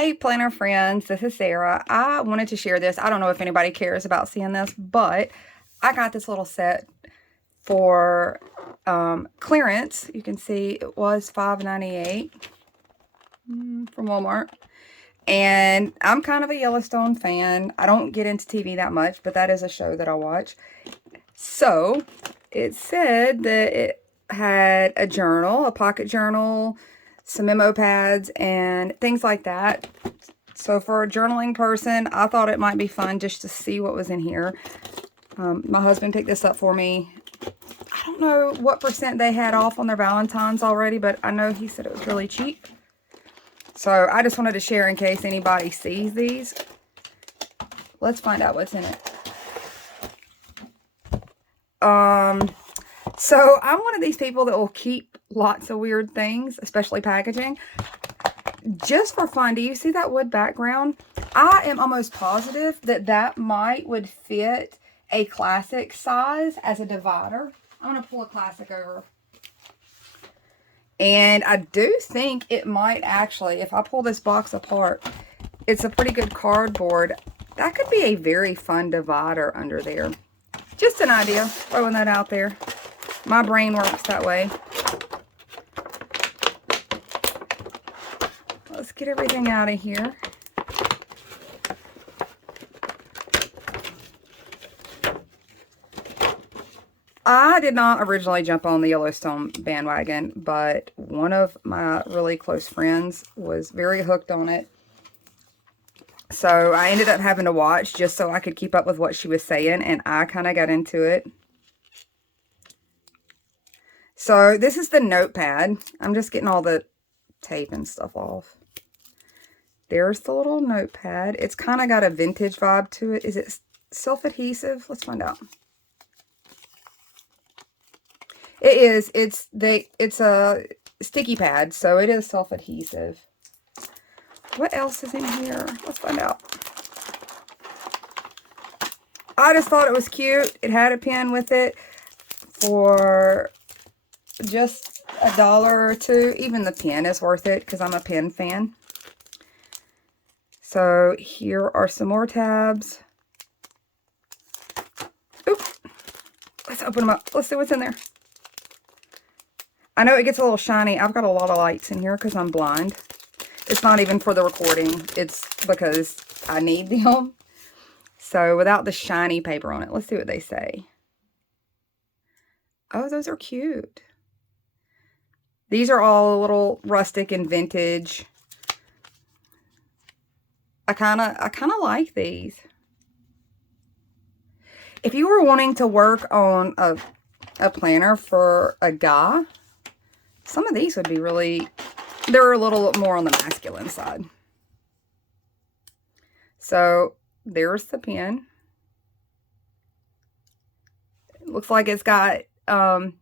Hey, planner friends, this is Sarah. I wanted to share this. I don't know if anybody cares about seeing this, but I got this little set for clearance. You can see it was $5.98 from Walmart. And I'm kind of a Yellowstone fan. I don't get into TV that much, but that is a show that I watch. So it said that it had a journal, a pocket journal, some memo pads, and things like that. So for a journaling person, I thought it might be fun just to see what was in here. My husband picked this up for me. I don't know what percent they had off on their Valentine's already, but I know he said it was really cheap. So I just wanted to share in case anybody sees these. Let's find out what's in it. So I'm one of these people that will keep lots of weird things, especially packaging, just for fun. Do you see that wood background? I am almost positive that that would fit a classic size as a divider. I'm going to pull a classic over. And I do think it might actually, if I pull this box apart, it's a pretty good cardboard. That could be a very fun divider under there. Just an idea, throwing that out there. My brain works that way. Let's get everything out of here. I did not originally jump on the Yellowstone bandwagon, but one of my really close friends was very hooked on it. So I ended up having to watch just so I could keep up with what she was saying, and I kind of got into it. So this is the notepad. I'm just getting all the tape and stuff off. There's the little notepad. It's kind of got a vintage vibe to it. Is it self-adhesive? Let's find out. It is. It's a sticky pad, so it is self-adhesive. What else is in here? Let's find out. I just thought it was cute. It had a pen with it for just $1 or $2. Even the pen is worth it because I'm a pen fan. So here are some more tabs. Oop. Let's open them up. Let's see what's in there. I know it gets a little shiny. I've got a lot of lights in here because I'm blind. It's not even for the recording. It's because I need them. So without the shiny paper on it, let's see what they say. Oh, those are cute. These are all a little rustic and vintage. I kind of like these. If you were wanting to work on a planner for a guy, some of these would be really, they're a little more on the masculine side. So there's the pen. It looks like it's got, I'm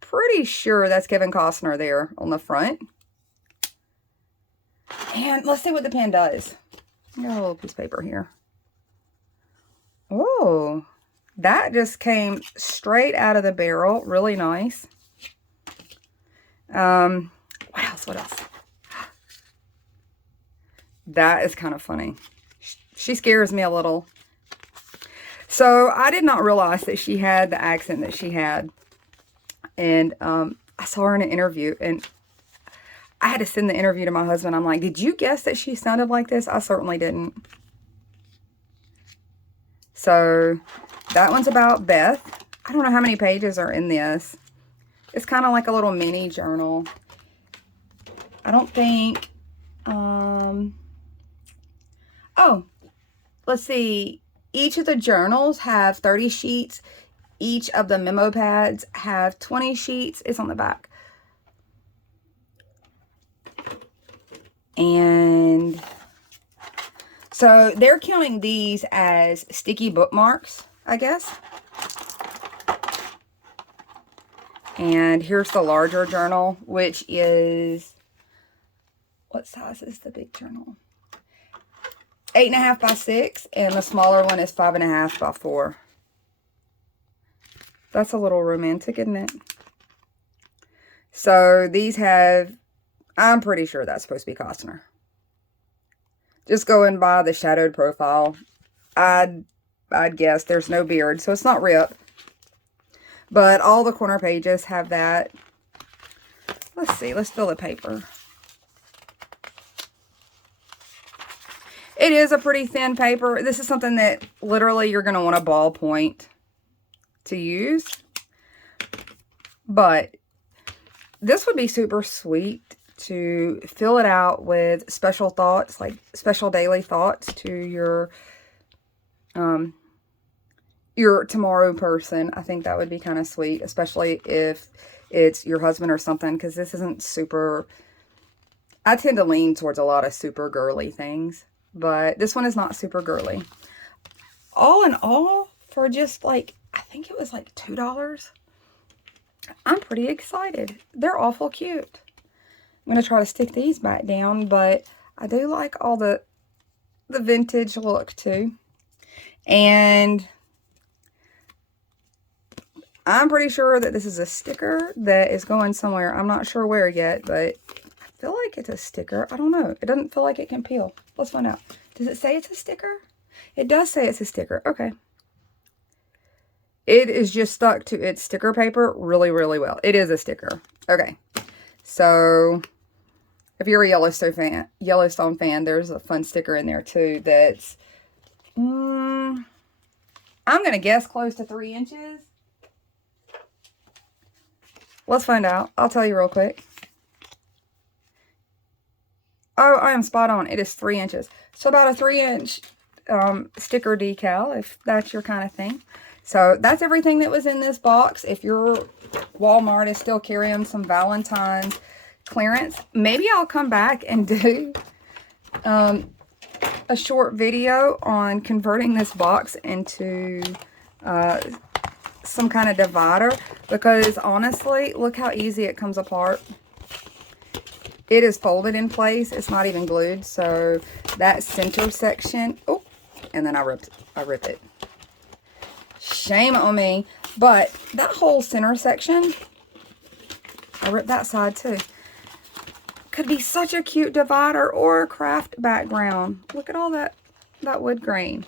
pretty sure that's Kevin Costner there on the front. And let's see what the pen does. I got a little piece of paper here. Oh, that just came straight out of the barrel. Really nice. What else? That is kind of funny. She scares me a little. So I did not realize that she had the accent that she had. And I saw her in an interview, and I had to send the interview to my husband. I'm like, did you guess that she sounded like this? I certainly didn't. So that one's about Beth. I don't know how many pages are in this. It's kind of like a little mini journal. I don't think, oh, let's see. Each of the journals have 30 sheets. Each of the memo pads have 20 sheets. It's on the back. And so they're counting these as sticky bookmarks, I guess. And here's the larger journal, which is, what size is the big journal? 8.5 by 6, and the smaller one is 5.5 by 4. That's a little romantic, isn't it? So these have, I'm pretty sure that's supposed to be Costner. Just going by the shadowed profile, I'd guess there's no beard, so it's not ripped. But all the corner pages have that. Let's see, let's fill the paper. It is a pretty thin paper. This is something that literally you're going to want a ballpoint to use. But this would be super sweet to fill it out with special thoughts, like special daily thoughts to your tomorrow person. I think that would be kind of sweet, especially if it's your husband or something, because this isn't super... I tend to lean towards a lot of super girly things, but this one is not super girly. All in all, for just like, I think it was like $2, I'm pretty excited. They're awful cute. I'm going to try to stick these back down, but I do like all the vintage look too. And I'm pretty sure that this is a sticker that is going somewhere. I'm not sure where yet, but I feel like it's a sticker. I don't know. It doesn't feel like it can peel. Let's find out. Does it say it's a sticker? It does say it's a sticker. Okay. It is just stuck to its sticker paper really, really well. It is a sticker. Okay. So, if you're a Yellowstone fan, there's a fun sticker in there too that's, I'm going to guess close to 3 inches. Let's find out. I'll tell you real quick. Oh, I am spot on. It is 3 inches. So about a 3-inch sticker decal, if that's your kind of thing. So that's everything that was in this box. If your Walmart is still carrying some Valentine's clearance, maybe I'll come back and do a short video on converting this box into some kind of divider, because honestly, look how easy it comes apart. It is folded in place. It's not even glued. So that center section, oh, and then I rip it. Shame on me. But that whole center section, I ripped that side too. Could be such a cute divider or a craft background. Look at all that wood grain.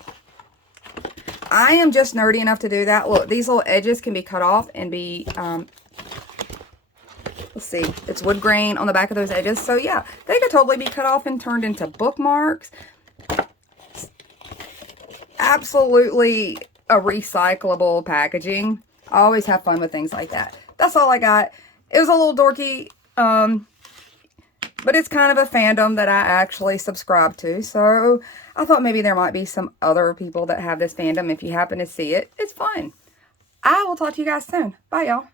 I am just nerdy enough to do that. Look, these little edges can be cut off and be, let's see, it's wood grain on the back of those edges. So yeah, they could totally be cut off and turned into bookmarks. Absolutely a recyclable packaging. I always have fun with things like that. That's all I got. It was a little dorky, but it's kind of a fandom that I actually subscribe to. So I thought maybe there might be some other people that have this fandom. If you happen to see it, it's fun. I will talk to you guys soon. Bye, y'all.